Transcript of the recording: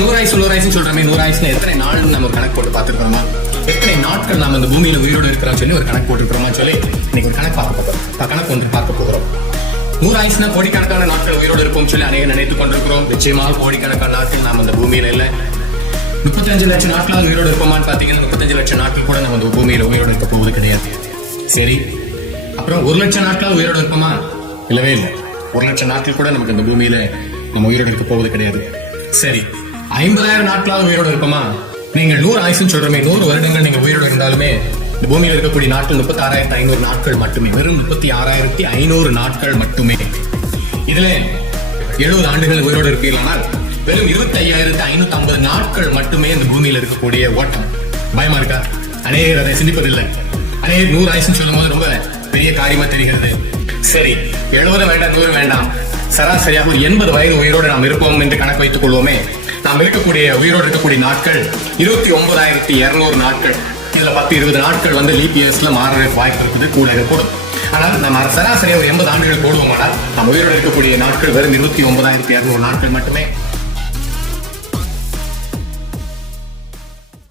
100 ஆயுசு சொல்றமே, 100 ஆயுசுனா எத்தனை நாள் நம்ம ஒரு கணக்கு போட்டு பார்த்துருக்கோமா, எத்தனை நாட்கள் நம்ம இந்த பூமியில உயிரோடு இருக்கிறோம் சொல்லி ஒரு கணக்கு போட்டுருக்கிறோமா சொல்லி இன்னைக்கு ஒரு கணக்கு பார்க்க போகிறோம். 100 ஆயுசுனா கோடிக்கணக்கான நாட்கள் உயிரோடு இருப்போம் சொல்லி அநேகம் நினைத்துக் கொண்டிருக்கிறோம். நிச்சயமாக கோடிக்கணக்கான நாட்கள் நாம் அந்த பூமியில இல்ல. 35 லட்சம் நாட்களாக உயிரோடு இருப்போமான்னு பாத்தீங்கன்னா 35 லட்சம் நாட்கள் கூட நம்ம இந்த பூமியில உயிரோடு இருக்க போவது கிடையாது. சரி, அப்புறம் 1 லட்சம் நாட்களாக உயிரோடு இருப்போமா? இல்லவே இல்லை. 1 லட்சம் நாட்கள் கூட நமக்கு இந்த பூமியில நம்ம உயிரோடு இருக்க போவது கிடையாது. சரி, 50,000 நாட்களாக உயிரோடு இருப்போமா? நீங்கள் 100 ஆயுசுன்னு சொல்றமே, 100 வருடங்கள் நீங்க உயிரோடு இருந்தாலுமே இந்த பூமியில இருக்கக்கூடிய நாட்கள் 36,500 நாட்கள் மட்டுமே. வெறும் 36,500 நாட்கள் மட்டுமே. இதுல 70 ஆண்டுகள் உயிரோடு இருப்பீர்களானால் வெறும் 25,550 நாட்கள் மட்டுமே இந்த பூமியில இருக்கக்கூடிய ஓட்டம். பயமா இருக்கா? அநேகர் அதை சிந்திப்பதில்லை. அநேகர் 100 ஆயுசுன்னு சொல்லும் போது ரொம்ப பெரிய காரியமா தெரிகிறது. சரி, 70 வேண்டாம், 100 வேண்டாம், சராசரியாக ஒரு 80 வயது உயிரோடு நாம் இருப்போம் என்று கணக்கு வைத்துக் கொள்வோமே. நாம் உயிரோடு இருக்கக்கூடிய நாட்கள் 29,200 நாட்கள். இதுல 10-20 நாட்கள் லீப் இயர்ஸ்ல மாறுறதுக்கு வாய்ப்பு இருக்குது, கூட இருக்கக்கூடும். ஆனால் நம்ம சராசரியா ஒரு 80 ஆண்டுகள் போடுவோமானால் நாம் உயிரோடு இருக்கக்கூடிய நாட்கள் வெறும் 29,200 நாட்கள் மட்டுமே.